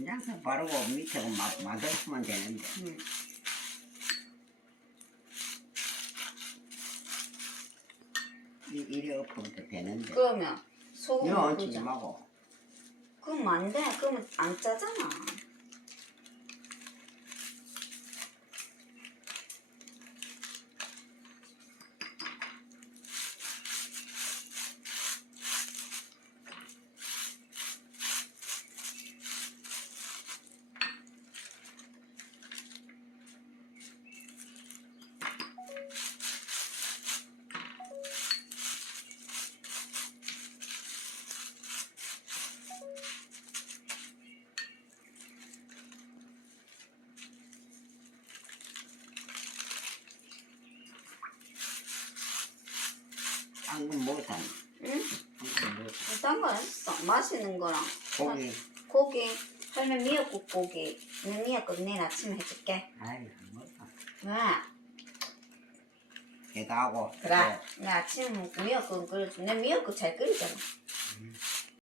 그냥 바르고 밑에 막 만들면 되는데. 응. 이- 이래 엎으면 더 되는데. 그러면 소금 이거 얹지 넣자. 말고. 그럼 안 돼. 그러면 안 짜잖아. 딴건 못하네. 응? 딴건 못하네. 딴거 했어. 마시는 거랑 고기. 고기. 할머니 미역국 고기. 내 미역국 내일 아침에 해줄게. 아이, 못하. 왜? 걔도 하고. 그래. 내 아침에 미역국 끓여줘. 내 미역국 잘 끓이잖아.